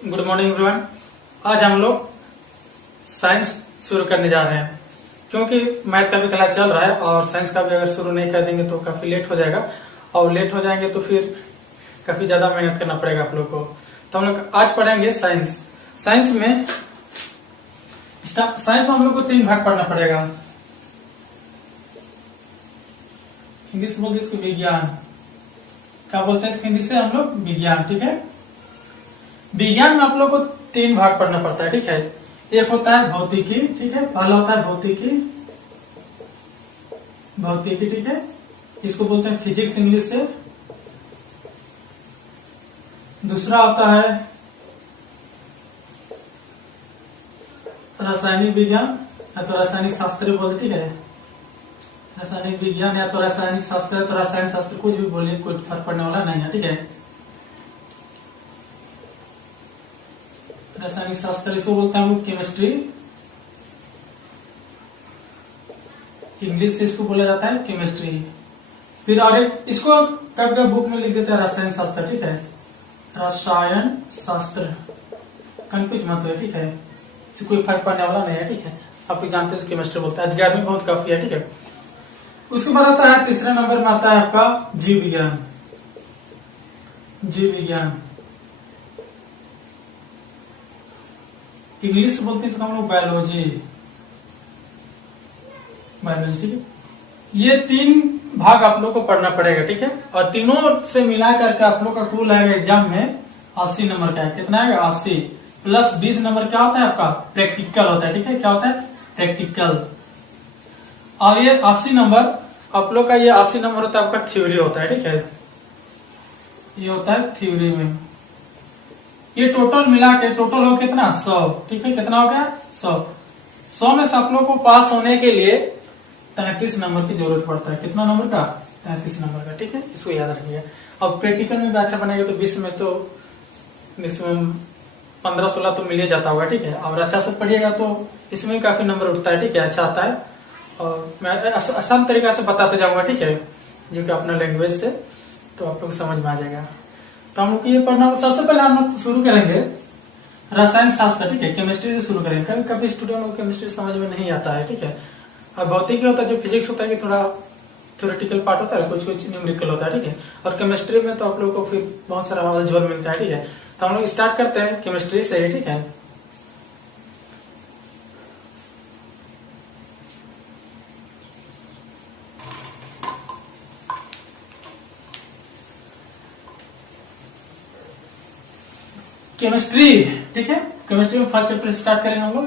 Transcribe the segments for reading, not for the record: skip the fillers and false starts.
Good morning everyone. आज हम लोग साइंस शुरू करने जा रहे हैं क्योंकि मैथ का भी क्लास चल रहा है और साइंस का भी अगर शुरू नहीं कर देंगे तो काफी लेट हो जाएगा और लेट हो जाएंगे तो फिर काफी ज्यादा मेहनत करना पड़ेगा आप लोग को। तो हम लोग आज पढ़ेंगे साइंस। साइंस में हम लोग को 3 भाग पढ़ना पड़ेगा। हिंदी से बोलते इसको विज्ञान। क्या बोलते हैं इसको हिंदी से हम लोग? विज्ञान। ठीक है, विज्ञान में आप लोग को 3 भाग पढ़ना पड़ता है। ठीक है, एक होता है भौतिकी। ठीक है, पहला होता है भौतिकी। ठीक है, इसको बोलते हैं फिजिक्स इंग्लिश से। दूसरा होता है रासायनिक विज्ञान या तो रासायनिक शास्त्र बोलते। ठीक है, रासायनिक विज्ञान या तो रासायनिक शास्त्र या तो रासायनिक शास्त्र, कुछ भी बोलिए, कोई फर्क पड़ने वाला नहीं है। ठीक है, रासायनिक शास्त्र इसको बोलता हूँ केमिस्ट्री। इंग्लिश से इसको बोला जाता है केमिस्ट्री। फिर और एक इसको कब कब बुक में लिख देते हैं रसायन शास्त्र। ठीक है, रसायन शास्त्र, कंफ्यूज मत हो। ठीक है, इससे कोई फर्क पड़ने वाला नहीं है। ठीक है, आप जानते हैं केमिस्ट्री बोलते हैं। आज में बहुत काफी है। ठीक है, उसके बाद आता है तीसरे नंबर में आता है आपका जीव विज्ञान। जीव विज्ञान इंग्लिश से बोलते हैं इसको हम लोग बायोलॉजी। ठीक है, ये 3 भाग आप लोग को पढ़ना पड़ेगा। ठीक है, और तीनों से मिला करके आप लोग का कुल आएगा एग्जाम में 80 नंबर का है। कितना आएगा? 80 प्लस 20 नंबर क्या होता है आपका? प्रैक्टिकल होता है। ठीक है, क्या होता है? प्रैक्टिकल। और ये 80 नंबर आप लोग का, ये 80 नंबर होता है आपका थ्योरी होता है। ठीक है, ये होता है थ्योरी में। ये टोटल मिला के टोटल हो कितना? 100। ठीक है, कितना हो गया? 100 में से आप लोग को पास होने के लिए 33 नंबर की जरूरत पड़ता है। कितना नंबर का? 33 नंबर का। ठीक है, इसको याद रखिएगा। अब प्रैक्टिकल में भी अच्छा बनेगा तो 20 में तो मैक्सिमम 15-16 तो मिल जाता होगा। ठीक है, और अच्छा से पढ़िएगा तो इसमें काफी नंबर उठता है। ठीक है, अच्छा आता है और मैं आसान तरीका से बताते जाऊंगा। ठीक है, जो कि अपना लैंग्वेज से, तो आप लोग समझ में आ जाएगा। तो हम लोग ये पढ़ना, सबसे पहले हम लोग शुरू करेंगे रसायन शास्त्र। ठीक है, केमिस्ट्री से शुरू करेंगे। कभी कभी स्टूडेंट को केमिस्ट्री समझ में नहीं आता है। ठीक है, और भौतिकी होता है जो फिजिक्स होता है कि थोड़ा थ्योरेटिकल पार्ट होता है, कुछ न्यूमेरिकल होता है। ठीक है, और केमिस्ट्री में तो आप लोग को फिर बहुत सारा जोर मिलता है। ठीक है, तो हम लोग स्टार्ट करते हैं केमिस्ट्री से ही। ठीक है, केमिस्ट्री। ठीक है, केमिस्ट्री में फर्स्ट चैप्टर स्टार्ट करेंगे हम लोग।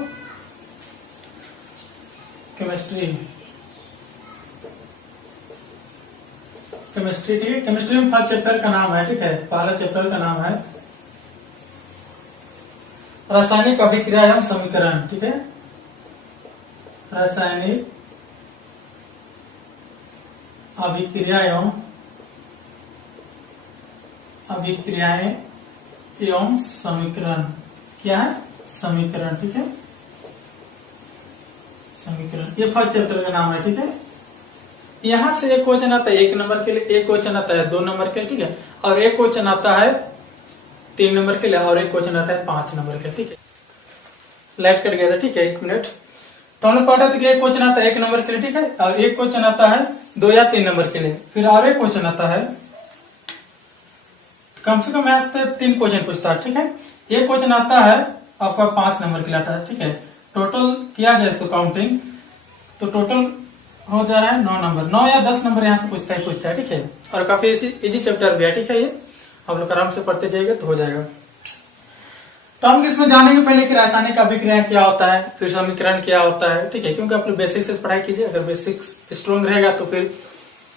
केमिस्ट्री। ठीक है, केमिस्ट्री में फर्स्ट चैप्टर का नाम है। ठीक है, पहला चैप्टर का नाम है रासायनिक अभिक्रिया एवं समीकरण। ठीक है, रासायनिक अभिक्रियाएं एवं समीकरण। क्या है? समीकरण। ठीक है, समीकरण, ये फर्स्ट चैप्टर का नाम है। ठीक है, यहां से एक क्वेश्चन आता है 1 नंबर के लिए, एक क्वेश्चन आता है 2 नंबर के लिए। ठीक है, और एक क्वेश्चन आता है 3 नंबर के लिए, और एक क्वेश्चन आता है 5 नंबर के लिए। ठीक है, लाइट कट गया था। ठीक है, 1 मिनट। तो हमने पढ़ा था कि एक क्वेश्चन आता है 1 नंबर के लिए। ठीक है, और एक क्वेश्चन आता है 2 या 3 नंबर के लिए। फिर और एक क्वेश्चन आता है, कम से कम यहाँ से 3 क्वेश्चन पूछता है। ठीक है, एक क्वेश्चन आता है आपका 5 नंबर के लिए आता है। ठीक है, टोटल किया जाए इसको काउंटिंग तो टोटल हो जा रहा है 9 नंबर, 9 या 10 नंबर यहाँ से पूछता है। ठीक है, और काफी इजी चैप्टर भी है। ठीक है, ये आप लोग आराम से पढ़ते जाएगा तो हो जाएगा। तो हम इसमें जानेंगे पहले कि रासायनिक अभिक्रिया क्या होता है, फिर समीकरण क्या होता है। ठीक है, क्योंकि आप लोग बेसिक से पढ़ाई कीजिए। अगर बेसिक स्ट्रॉन्ग रहेगा तो फिर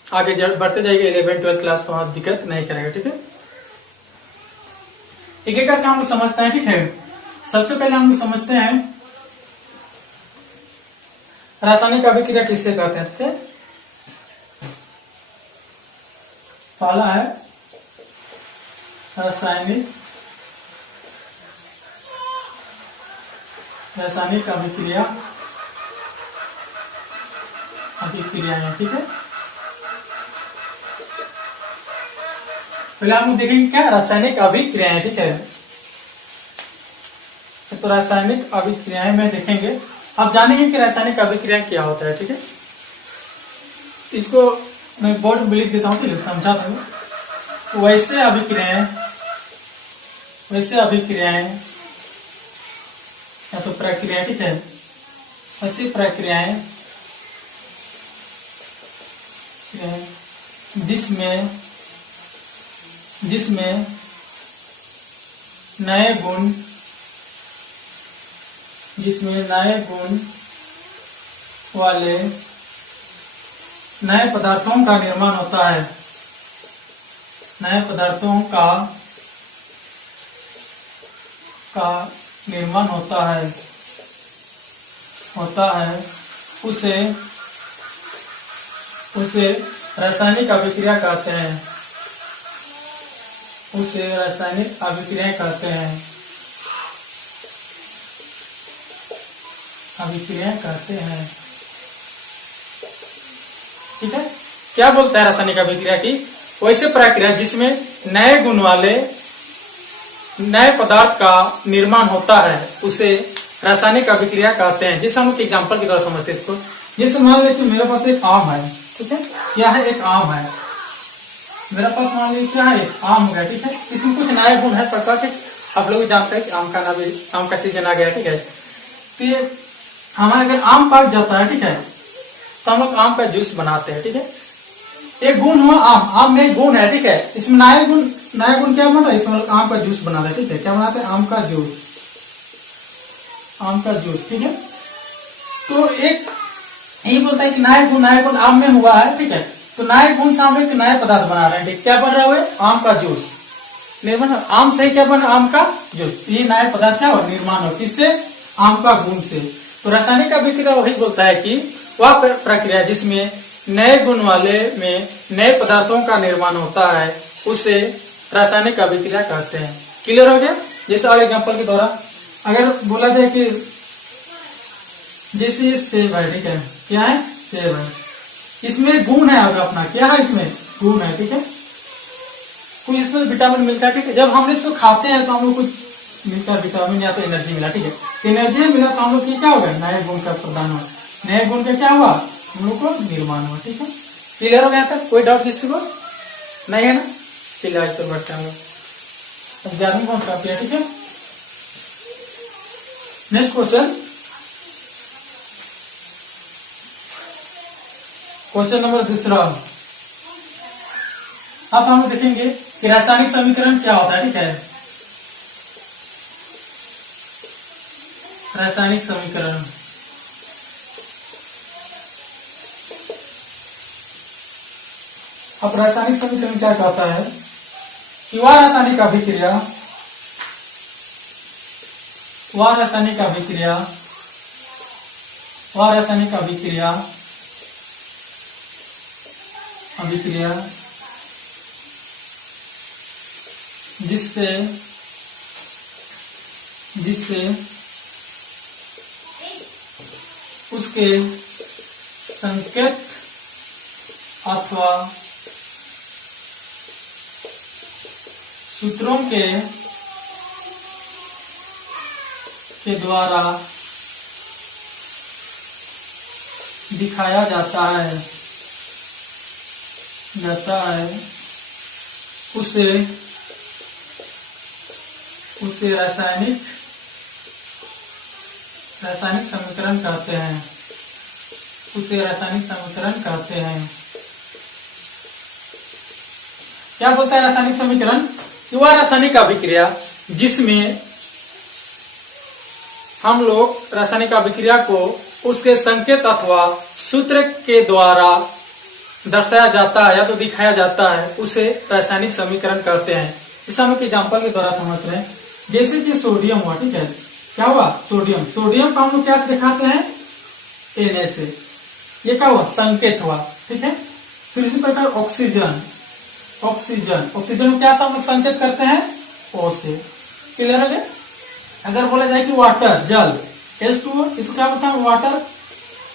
आगे बढ़ते जाएगा 11th-12th क्लास तो वहां दिक्कत नहीं करेगा। ठीक है, एक एक करके हम लोग समझते हैं। ठीक है, सबसे पहले हम लोग समझते हैं रासायनिक अभिक्रिया किससे कहते हैं। ठीक है, पहला है रासायनिक अभिक्रियाएं। ठीक है, पहले हम लोग देखेंगे क्या रासायनिक अभिक्रियाएं। ठीक है, तो रासायनिक अभिक्रियाएं में देखेंगे, आप जानेंगे कि रासायनिक अभिक्रिया क्या होता है। ठीक है, इसको मैं बोर्ड में लिख देता हूँ, ठीक है, समझा दूंगा। वैसे अभिक्रियाएं या तो प्रक्रियाएं, ठीक है, ऐसी प्रक्रियाएं जिसमें नए गुण वाले नए पदार्थों का निर्माण होता है, नए पदार्थों का निर्माण होता है उसे रासायनिक अभिक्रिया कहते हैं, उसे रासायनिक अभिक्रिया कहते हैं, ठीक है। क्या बोलता है रासायनिक अभिक्रिया की? वैसे प्रक्रिया जिसमें नए गुण वाले नए पदार्थ का निर्माण होता है उसे रासायनिक अभिक्रिया कहते हैं। जैसे हम लोग एग्जाम्पल की तरह समझते हैं इसको। जैसे मान लीजिए कि मेरे पास एक आम है, ठीक है, क्या है? एक आम है मेरे पास, मान लीजिए क्या है? एक आम है, ठीक है। इसमें कुछ नए गुण है प्रकार के, आप लोग जानते हैं कि आम का सीजन आ गया, ठीक है। तो ये हमारा अगर आम पाक जाता है, ठीक है, तो हम लोग आम का जूस बनाते हैं, ठीक है। एक गुण हुआ आम में एक गुण है, ठीक है। इसमें नए गुण क्या बना? इसमें आम का जूस बना रहे, ठीक है। क्या बनाते हैं? आम का जूस, ठीक है। तो एक यही बोलता है कि नए गुण आम में हुआ है, ठीक है। तो नए गुण से हम एक नए पदार्थ बना रहे हैं, ठीक। क्या बन रहा है? आम का जूस। आम से क्या बना? आम का जूस। ये नए पदार्थ क्या हो? निर्माण हो, किससे? आम का गुण से। तो रासायनिक अभिक्रिया वही बोलता है कि वह प्रक्रिया जिसमें नए गुण वाले में नए पदार्थों का निर्माण होता है उसे रासायनिक अभिक्रिया कहते हैं। क्लियर हो गया? जैसे और एग्जांपल के द्वारा अगर बोला जाए कि जैसे सेब है, ठीक है, क्या है? सेब है, इसमें गुण है, अगर अपना क्या है? इसमें गुण है, ठीक है। कुछ इसमें विटामिन मिलता है, ठीक है। जब हम इसको खाते हैं तो हम लोग कुछ मिलता है, विटामिन या तो एनर्जी मिला, ठीक है। एनर्जी मिला तो हम लोग क्या होगा? नए गुण का प्रदान हुआ, नए गुण का क्या हुआ? हम लोग को निर्माण हुआ, ठीक है। क्लियर हो गया तक? कोई डाउट किसी को नहीं है ना? चलिए आज तो बढ़ते हैं हम लोग 11वीं कौन सा किया, ठीक है। नेक्स्ट क्वेश्चन नंबर दूसरा। अब हम लोग देखेंगे कि रासायनिक समीकरण क्या होता है, ठीक है। रासायनिक समीकरण, अब रासायनिक समीकरण क्या कहता है कि वह रासायनिक अभिक्रिया जिससे उसके संकेत अथवा सूत्रों के द्वारा दिखाया जाता है उसे रासायनिक समीकरण कहते हैं। क्या बोलता है रासायनिक समीकरण? कि वह रासायनिक अभिक्रिया जिसमें हम लोग रासायनिक अभिक्रिया को उसके संकेत अथवा सूत्र के द्वारा दर्शाया जाता है या तो दिखाया जाता है उसे रासायनिक समीकरण कहते हैं। इस हम एग्जाम्पल के द्वारा समझ रहे हैं। जैसे कि सोडियम हुआ, ठीक है, क्या हुआ? सोडियम को हम लोग क्या से दिखाते हैं? Na से। ये क्या हुआ? संकेत हुआ, ठीक है। फिर इसी प्रकार ऑक्सीजन को क्या हम लोग संकेत करते हैं? O से। क्लियर है? अगर बोला जाए कि वाटर, जल, H2O, इसको क्या बोलते हैं? वाटर,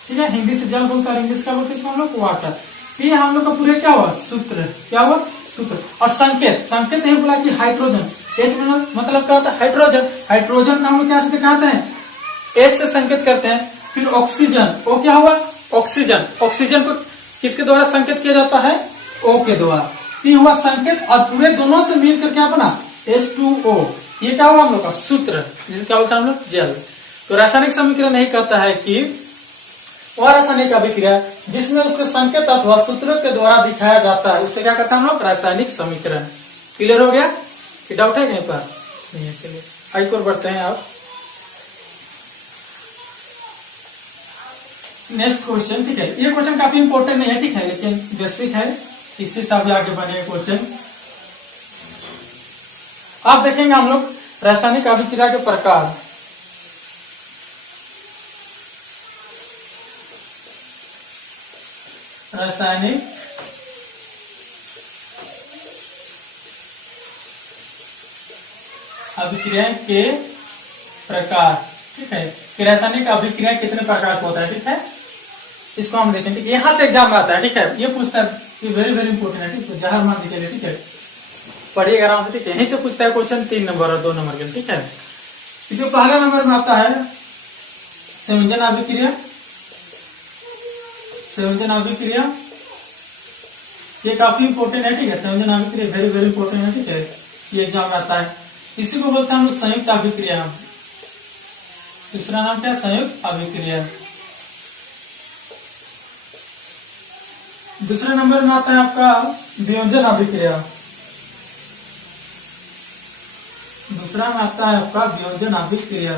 ठीक है। हिंदी से जल बोलता है, इंग्लिश क्या बोलते हैं हम लोग? वाटर। ये हम लोग का पूरे क्या हुआ? सूत्र, क्या हुआ? सूत्र। और संकेत नहीं बोला कि हाइड्रोजन, H मतलब क्या होता है? हाइड्रोजन। हाइड्रोजन का हम लोग क्या से दिखाते हैं? H से संकेत करते हैं। फिर ऑक्सीजन, O क्या हुआ? ऑक्सीजन। ऑक्सीजन को किसके द्वारा संकेत किया जाता है? O के द्वारा। ये हुआ संकेत और पूरे दोनों से मिलकर क्या बना? H2O। ये क्या हुआ हम लोग का सूत्र, जिसे क्या बोलते हैं हम लोग? जल। तो रासायनिक समीकरण नहीं कहता है कि वह रासायनिक अभिक्रिया जिसमें उसके संकेत अथवा सूत्रों के द्वारा दिखाया जाता है उसे क्या कहते हैं हम लोग? रासायनिक समीकरण। क्लियर हो गया कि डाउट है कहीं पर? नहीं है। चलिए आगे और बढ़ते हैं। आप नेक्स्ट क्वेश्चन, ठीक है, ये क्वेश्चन काफी इंपॉर्टेंट नहीं है, ठीक है, लेकिन बेसिक है, इससे से भी आगे बढ़ेगा क्वेश्चन। आप देखेंगे हम लोग रासायनिक अभिक्रिया के प्रकार। रासायनिक अभिक्रिया के प्रकार, ठीक है, कि रासायनिक अभिक्रिया कितने प्रकार का होता है, ठीक है, इसको हम देखें। ठीक है, यहां से एग्जाम में आता है, ठीक है, ये पूछता है, ये वेरी वेरी इंपॉर्टेंट है, ठीक है, जहर मान दीजिए, ठीक है, पढ़िएगा आराम से, ठीक है। यहीं से पूछता है क्वेश्चन 3 नंबर और 2 नंबर के, ठीक है। इसको पहला नंबर में आता है संयोजन अभिक्रिया। संयोजन अभिक्रिया ये काफी इंपॉर्टेंट है, ठीक है, संयोजन अभिक्रिया वेरी वेरी इंपॉर्टेंट है, ठीक है, ये एग्जाम में आता है। इसी को बोलते हैं हम लोग संयुक्त अभिक्रिया। दूसरा नाम क्या है? संयुक्त अभिक्रिया। दूसरे नंबर में आता है आपका वियोजन अभिक्रिया। दूसरा में आता है आपका वियोजन अभिक्रिया।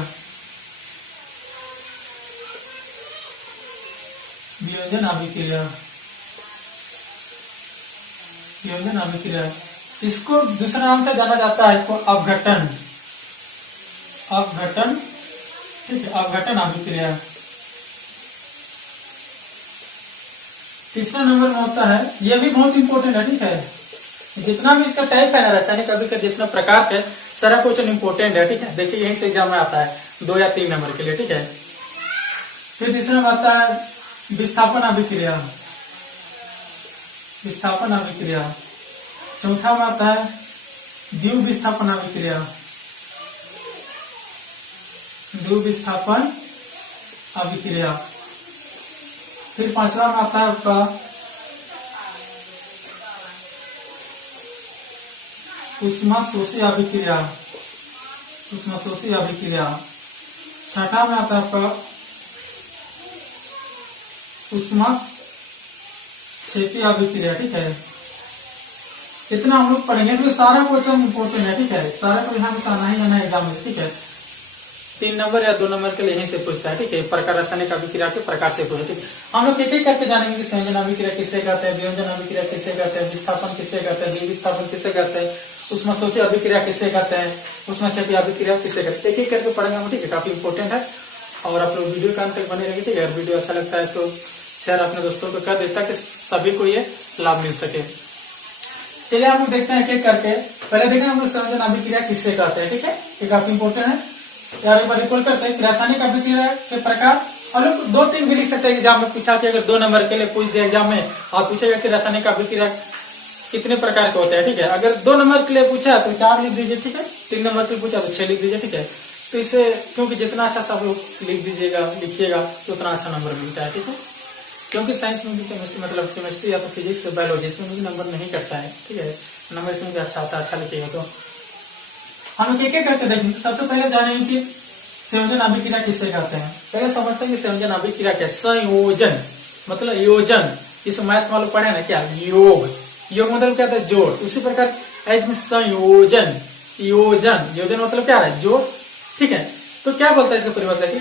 वियोजन अभिक्रिया, वियोजन अभिक्रिया, इसको दूसरे नाम से जाना जाता है, इसको अपघटन। अपघटन, ठीक है, अपघटन अभिक्रिया। तीसरा नंबर में होता है, यह भी बहुत इंपॉर्टेंट है, ठीक है, जितना भी इसका टाइप है ना रासायनिक अभिक्रिया, जितना प्रकार है, सारा क्वेश्चन इंपॉर्टेंट है, ठीक है, देखिए यहीं से एग्जाम में आता है 2 या 3 नंबर के लिए, ठीक है। फिर तीसरा में आता है विस्थापन अभिक्रिया। विस्थापन अभिक्रिया। चौथा में आता है द्विव विस्थापन अभिक्रिया। द्विव विस्थापन अभिक्रिया। फिर पांचवा में आता है आपका ऊष्माशोषी अभिक्रिया। ऊष्माशोषी अभिक्रिया। छठा में आता है आपका ऊष्माक्षेपी अभिक्रिया, ठीक है। इतना हम लोग पढ़ेंगे, तो सारा क्वेश्चन इंपॉर्टेंट है, ठीक है, सारा को यहाँ से आना ही आना एग्जाम में, ठीक है। 3 नंबर या 2 नंबर के लिए यहीं से पूछता है, ठीक है, प्रकार रासायनिक अभिक्रिया के प्रकार से पूछे, ठीक है। हम लोग एक एक करके जानेंगे कि संयोजन अभिक्रिया किसे कहते हैं, वियोजन अभिक्रिया किसे कहते हैं, विस्थापन किसे कहते हैं, विस्थापन किसे कहते हैं, ऊष्माशोषी अभिक्रिया किसे कहते हैं, ऊष्माक्षेपी अभिक्रिया किसे कहते हैं, एक एक करके पढ़ेंगे हम, ठीक है, काफी इंपॉर्टेंट है। और आप लोग वीडियो का अंत तक बने रहेंगे, ठीक है। अगर वीडियो अच्छा लगता है तो शेयर अपने दोस्तों को कर देता कि सभी को ये लाभ मिल सके। चलिए हम लोग देखते हैं एक एक करके। पहले देखें हम लोग संयोजन अभिक्रिया किससे कहते हैं, ठीक है, ये काफी इंपॉर्टेंट है। यार एक बार रिकॉल करते हैं रासायनिक अभिक्रिया के प्रकार। और लोग 2-3 भी लिख सकते हैं एग्जाम में पूछा कि अगर 2 नंबर के लिए पूछ दिया एग्जाम में और पूछेगा कि रासायनिक अभिक्रिया कितने प्रकार के होते हैं, ठीक है। अगर 2 नंबर के लिए पूछा तो 4 लिख दीजिए, ठीक है। 3 नंबर के लिए पूछा तो 6 लिख दीजिए, ठीक है। तो इससे क्योंकि जितना अच्छा सब लोग लिख दीजिएगा, लिखिएगा तो उतना अच्छा नंबर मिलता है, ठीक है। क्योंकि साइंस में भी केमिस्ट्री मतलब केमिस्ट्री या तो फिजिक्स बायोलॉजी इसमें भी नंबर नहीं कटता है, ठीक है। नंबर इसमें भी अच्छा आता है, अच्छा लिखिएगा। तो हम लोग एक एक करके देखेंगे। सबसे पहले जानेंगे कि संयोजन अभिक्रिया किसे कहते हैं। पहले समझते हैं कि संयोजन अभिक्रिया क्या है। संयोजन मतलब योजन, इस मैथ वालों पढ़े ना क्या, योग। योग मतलब क्या था, जोड़। उसी प्रकार एज में संयोजन, योजन, योजन मतलब क्या है, जोड़, ठीक है। तो क्या बोलता है इसका परिभाषा की,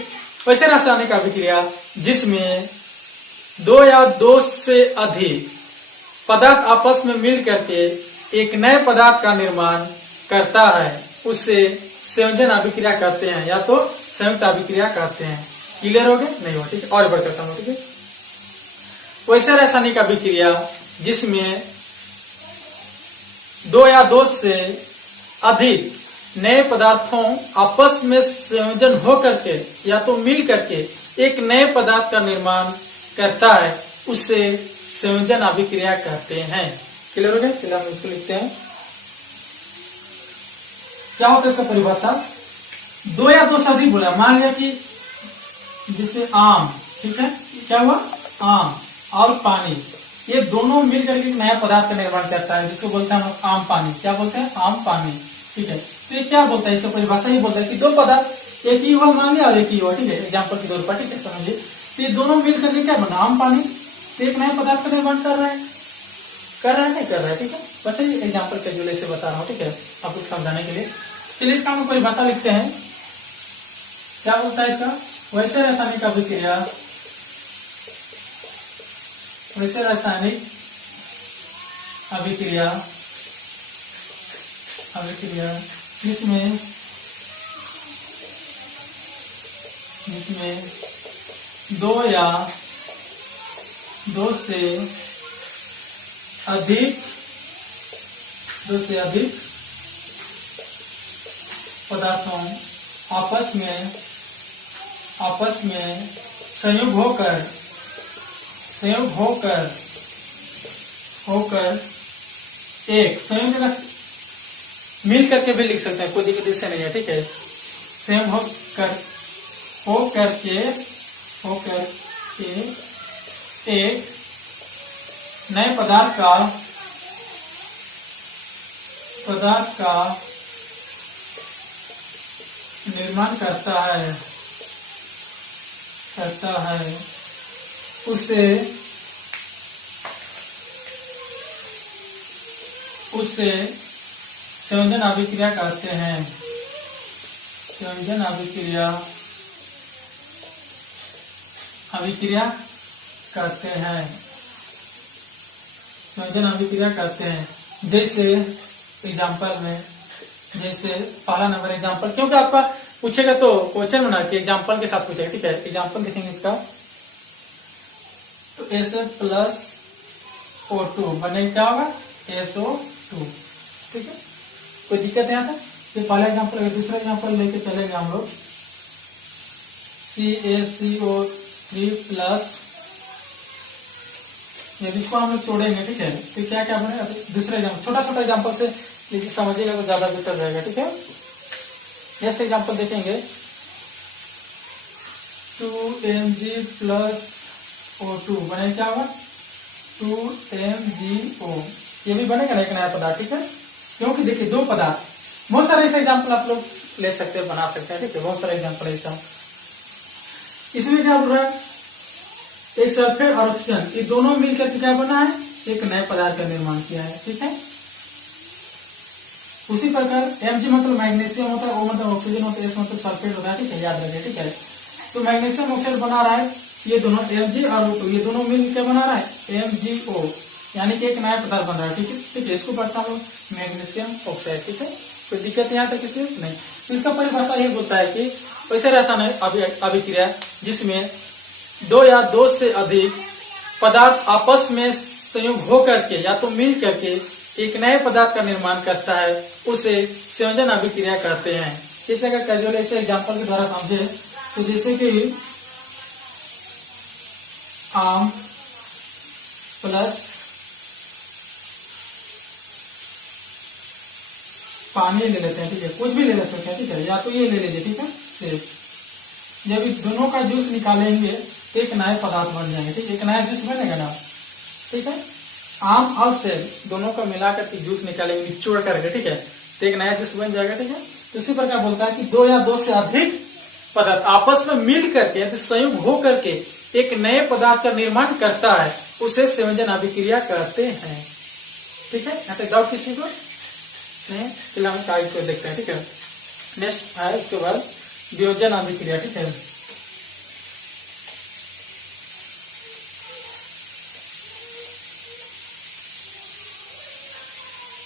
वैसे रासायनिक अभिक्रिया जिसमें 2 या 2 से अधिक पदार्थ आपस में मिल करके एक नए पदार्थ का निर्माण करता है उसे संयोजन अभिक्रिया कहते हैं, या तो संयुक्त अभिक्रिया कहते हैं। क्लियर हो गए? नहीं हो, ठीक है। और बढ़ करता हूं, ठीक है। वैसे रासायनिक अभिक्रिया जिसमें 2 या 2 से अधिक नए पदार्थों आपस में संयोजन हो करके या तो मिल करके एक नए पदार्थ का निर्माण करता है उसे संयोजन अभिक्रिया कहते हैं। क्लियर हो गया? चलिए हम इसको लिखते हैं। क्या होता है इसका परिभाषा? दो या दो से अधिक बोला, मान लिया कि जैसे आम, ठीक है, क्या हुआ, आम और पानी, ये दोनों मिलकर के नया पदार्थ का निर्माण करता है, जिसको बोलते हैं हम आम पानी। क्या बोलते हैं? आम पानी, ठीक है। तो ये क्या बोलता है, इसका परिभाषा ये बोलता है कि दो पदार्थ एक ही हुआ मान लिया और एक ही हुआ, ठीक है, एग्जाम्पल के तौर पर, ठीक है, समझिए। तो ये दोनों मिलकर के क्या बना? आम पानी। तो एक नया पदार्थ का निर्माण कर रहा है, नहीं कर रहा है, ठीक है। बस ये एग्जाम्पल के जो से बता रहा हूँ, ठीक है, आपको समझाने के लिए। चलिए इसका हम परिभाषा लिखते हैं। क्या बोलता है इसका? वैसे रासायनिक अभिक्रिया, वैसे रासायनिक अभिक्रिया, जिसमें दो या दो से अधिक पदार्थों आपस में संयोग होकर एक संयोग मिल करके भी लिख सकते हैं, कोई दिक्कत इससे नहीं है, ठीक है। संयोग होकर के एक नए पदार्थ का निर्माण करता है, उसे संयोजन अभिक्रिया कहते हैं। संयोजन अभिक्रिया कहते हैं। जैसे एग्जाम्पल में, जैसे पहला नंबर एग्जाम्पल, क्योंकि आपका पूछेगा तो क्वेश्चन बना के एग्जाम्पल के साथ पूछेगा, ठीक है। एग्जाम्पल देखेंगे इसका, तो SF+O2 बने क्या होगा? SO2, ठीक है। कोई दिक्कत है यहाँ तक? ये पहला एग्जाम्पल है। दूसरा एग्जाम्पल लेके चलेंगे हम लोग, CaCO3+, इसको हम लोग छोड़ेंगे, ठीक है। तो क्या क्या बनेगा? दूसरे एग्जाम्पल, छोटा छोटा एग्जाम्पल से लेकिन समझिएगा तो ज्यादा बेहतर रहेगा, ठीक है। नेक्स्ट एग्जाम्पल देखेंगे, 2Mg+O2 बने क्या होगा? 2MgO, ये भी बनेगा ना एक नया पदार्थ, ठीक है। क्योंकि देखिए दो पदार्थ, बहुत सारे ऐसे एग्जाम्पल आप लोग ले सकते हैं, बना सकते हैं, ठीक है। बहुत सारे एग्जाम्पल ऐसा। इसमें क्या बोल रहा है? एक सल्फेट और ऑक्सीजन, ये दोनों मिलकर क्या बना है? एक नए पदार्थ का निर्माण किया है, ठीक है। उसी प्रकार Mg मतलब मैग्नीशियम होता है, O मतलब ऑक्सीजन होता है, S मतलब सल्फेट होता है, ठीक है, याद रखिए, ठीक है। तो मैग्नीशियम ऑक्साइड बना रहा है, ये दोनों Mg और O2, ये दोनों मिलकर बना रहा है MgO, यानी कि एक नया पदार्थ बन रहा है, ठीक है, ठीक है। इसको पढ़ता हूँ मैग्नीशियम ऑक्साइड, ठीक है। कोई दिक्कत यहाँ तक किसी नहीं। तो इसका परिभाषा ये बोलता है कि वैसे रासायनिक अभिक्रिया जिसमें दो या दो से अधिक पदार्थ आपस में संयोग हो करके या तो मिल करके एक नए पदार्थ का निर्माण करता है, उसे संयोजन अभिक्रिया कहते हैं। जैसे अगर कैजुअल ऐसे एग्जाम्पल के द्वारा समझे तो जैसे कि आम प्लस पानी ले लेते हैं, ठीक है, कुछ भी ले सकते हैं, ठीक है, या तो ये ले लीजिए, ठीक है। सेब, जब इस दोनों का जूस निकालेंगे तो एक नए पदार्थ बन जाएंगे, ठीक है, एक नया जूस बनेगा ना, ठीक है। आम और सेब दोनों का मिलाकर के जूस निकालेंगे, निचोड़ करके, ठीक है, तो एक नया जूस बन जाएगा, ठीक है। तो इसी प्रकार बोलता है कि दो या दो से अधिक पदार्थ आपस में मिल करके संयोग हो करके एक नए पदार्थ का निर्माण करता है, उसे संयोजन अभिक्रिया कहते हैं, ठीक है। यहाँ तक डाउट किसी को नहीं? चलिए हम कार्य को देखते हैं, ठीक है। नेक्स्ट है इसके बाद वियोजन अभिक्रिया, ठीक है।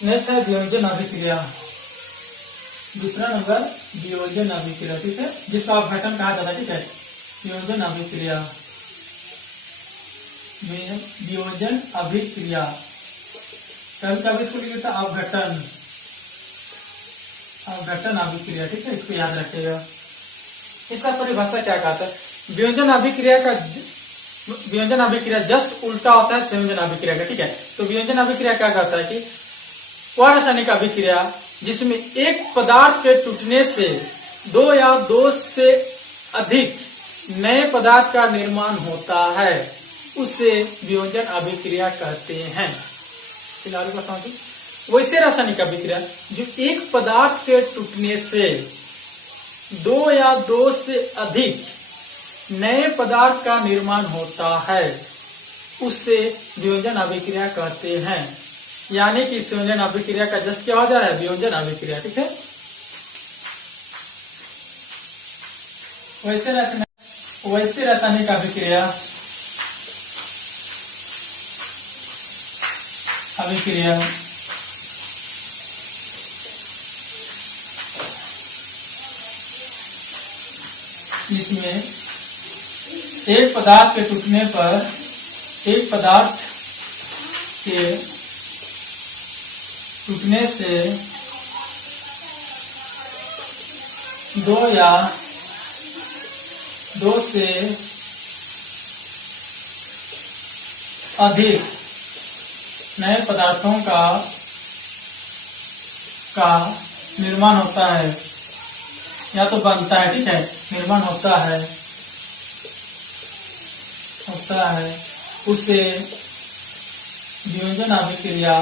नेक्स्ट है वियोजन अभिक्रिया, दूसरा नंबर वियोजन अभिक्रिया, ठीक है, जिसको अपघटन कहा जाता है, ठीक है। वियोजन अभिक्रिया, वियोजन अभिक्रिया, कभी इसको लिखा था अपघटन, अपघटन अभिक्रिया, ठीक है, इसको याद रखिएगा। इसका परिभाषा क्या कहता है? वियोजन अभिक्रिया जस्ट उल्टा होता है संयोजन अभिक्रिया का, ठीक है। तो वियोजन अभिक्रिया क्या कहता है कि वह रासायनिक अभिक्रिया जिसमें एक पदार्थ के टूटने से दो या दो से अधिक नए पदार्थ का निर्माण होता है, उसे वियोजन अभिक्रिया कहते हैं। फिलहाल का समझिए, वैसे रासायनिक अभिक्रिया जो एक पदार्थ के टूटने से दो या दो से अधिक नए पदार्थ का निर्माण होता है, उससे वियोजन अभिक्रिया कहते हैं। यानी कि संयोजन अभिक्रिया का जस्ट क्या हो जा रहा है, वियोजन अभिक्रिया। ठीक है, वैसे रासायनिक अभिक्रिया इसमें एक पदार्थ के टूटने पर एक पदार्थ के टूटने से दो या दो से अधिक नए पदार्थों का निर्माण होता है या तो बनता है। ठीक है, निर्माण होता है उसे वियोजन अभिक्रिया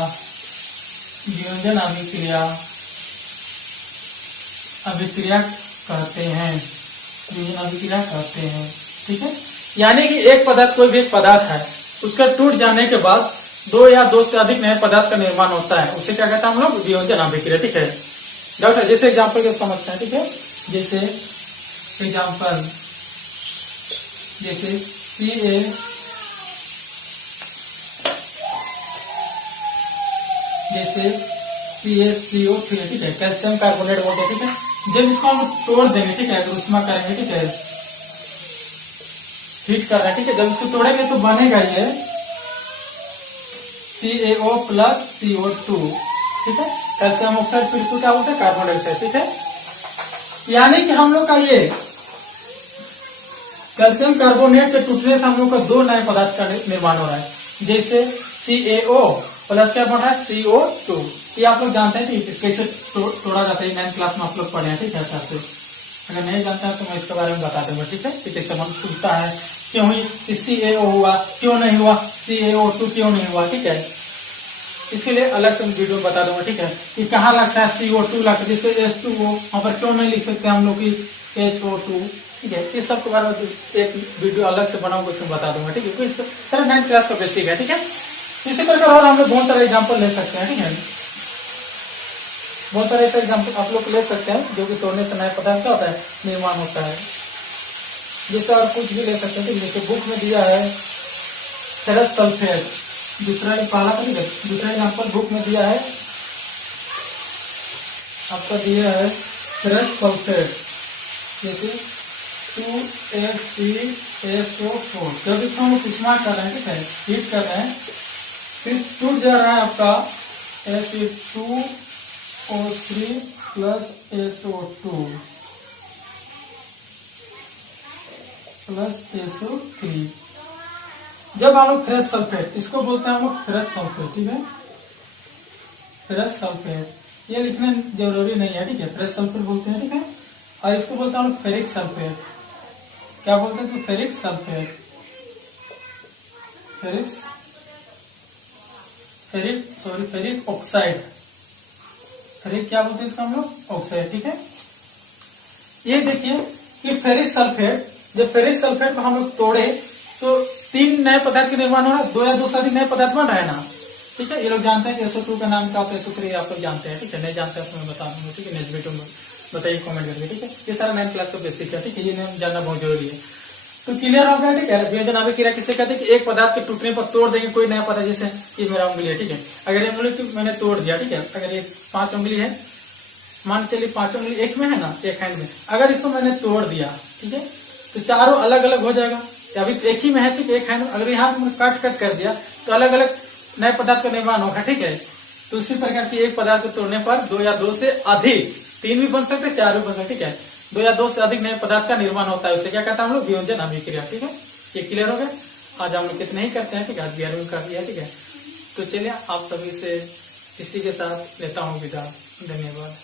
कहते हैं। वियोजन अभिक्रिया कहते हैं। ठीक है, यानी कि एक पदार्थ, कोई भी एक पदार्थ है, उसका टूट जाने के बाद दो या दो से अधिक नए पदार्थ का निर्माण होता है, उसे क्या कहते हैं हम लोग, वियोजन अभिक्रिया। ठीक है डॉक्टर, जैसे एग्जाम्पल को समझते हैं। ठीक है, जैसे एग्जाम्पल, जैसे CaCO3, ठीक है, कैल्शियम कार्बोनेट बोलते हैं। ठीक है, जब इसको हम तोड़ देंगे, ठीक है, तो उष्मा करेंगे, ठीक है, हीट कर रहे हैं। ठीक है, जब इसको तोड़ेंगे तो बनेगा ये CaO प्लस CO2। ठीक है, कैल्शियम ऑक्साइड, फिर इसको क्या बोलते हैं, कार्बन डाइऑक्साइड। ठीक है, यानी कि हम लोग का ये कैल्शियम कार्बोनेट के टूटने से हम लोग का दो नए पदार्थ का निर्माण हो रहा है। जैसे CaO प्लस क्या बन रहा है, CO2। ये आप लोग जानते हैं कि कैसे तोड़ा जाता है, 9th क्लास में आप लोग पढ़े हैं। ठीक है, अच्छा से अगर नहीं जानते हैं तो मैं इसके बारे में बता दूंगा। ठीक है, कि कैसे मन टूटता है, क्यों ही CaO हुआ, क्यों नहीं हुआ, CaO2 क्यों नहीं हुआ। ठीक है, इसके लिए अलग से वीडियो में बता दूंगा। ठीक है, कि कहाँ लगता है CO2 लगता है, जैसे H2O, वहां पर क्यों नहीं लिख सकते हम लोग की HO2। ठीक है, इस सब के बारे में एक वीडियो अलग से बनाऊंगा, उसमें बता दूंगा। ठीक है, सर 9th क्लास का बेसिक है। ठीक है, इसी प्रकार और हम लोग बहुत सारे एग्जाम्पल ले सकते हैं। ठीक है, बहुत सारे ऐसे एग्जाम्पल आप लोग ले सकते हैं जो कि तोड़ने से नया पदार्थ होता है, निर्माण होता है। जैसे और कुछ भी ले सकते हैं। जैसे बुक में दिया है फेरस सल्फेट, दूसरा पहला का नहीं है, दूसरा एग्जाम्पल बुक में दिया है आपका, दिया है फेरस सल्फेट, जैसे 2Fe2SO4। जब इसको हम उष्मा कर रहे हैं, ठीक है, हीट कर रहे हैं, फिर टूट जा रहा है आपका Fe2O3 प्लस SO3। जब हम लोग फेरस सल्फेट, इसको बोलते हैं हम लोग फेरस सल्फेट। ठीक है, फेरस सल्फेट ये लिखना जरूरी नहीं है। ठीक है, फेरस सल्फेट बोलते हैं। ठीक है, और इसको बोलते हैं हम लोग फेरिक सल्फेट। क्या बोलते हैं इसको, ferric sulphate, ferric oxide. Ferric क्या बोलते हैं इसको हम लोग, ऑक्साइड। ठीक है, ये देखिए कि फेरिक सल्फेट, जब फेरिक सल्फेट को हम लोग तोड़े तो 3 नए पदार्थ के निर्माण हो रहा है, 2 या 2 से अधिक नए पदार्थ बन रहे हैं ना। ठीक है, ये लोग जानते हैं कि SO2 का नाम क्या होता है, SO3 आप लोग जानते हैं। ठीक है, नहीं जानते हैं तो मैं बता दूंगा। ठीक है, नेक्स्ट वीडियो में बताइए कमेंट करके। ठीक है, ये सारा 9th क्लास का बेसिक है। ठीक है, ये जानना बहुत जरूरी है। तो क्लियर हो गया। ठीक है, वियोजन अभिक्रिया किसे कहते हैं कि एक पदार्थ के टूटने पर तोड़ देंगे कोई नया पदार्थ। जैसे ये मेरा उंगली है, ठीक है, अगर ये उंगली तो मैंने तोड़ दिया। ठीक है, अगर ये 5 उंगली है, मान चलिए 5 उंगली एक में है ना, एक हैंड में, अगर इसको मैंने तोड़ दिया, ठीक है, तो चारों अलग अलग हो जाएगा। अभी एक ही में है, ठीक है, एक हैंड में, अगर यहाँ मैंने कट कर दिया तो अलग अलग नए पदार्थ का निर्माण होगा। ठीक है, तो उसी प्रकार की एक पदार्थ को तोड़ने पर 2 या 2 से अधिक, 3 भी बन सकते, 4 भी बन सकते। ठीक है, 2 या 2 से अधिक नए पदार्थ का निर्माण होता है, उसे क्या कहता है हम लोग, वियोजन अभिक्रिया। ठीक है, ये क्लियर हो गया। आज हम लोग कितने ही करते हैं। ठीक है, आज 11वीं कर लिया। ठीक है, तो चलिए आप सभी से इसी के साथ लेता हूँ विदा। धन्यवाद।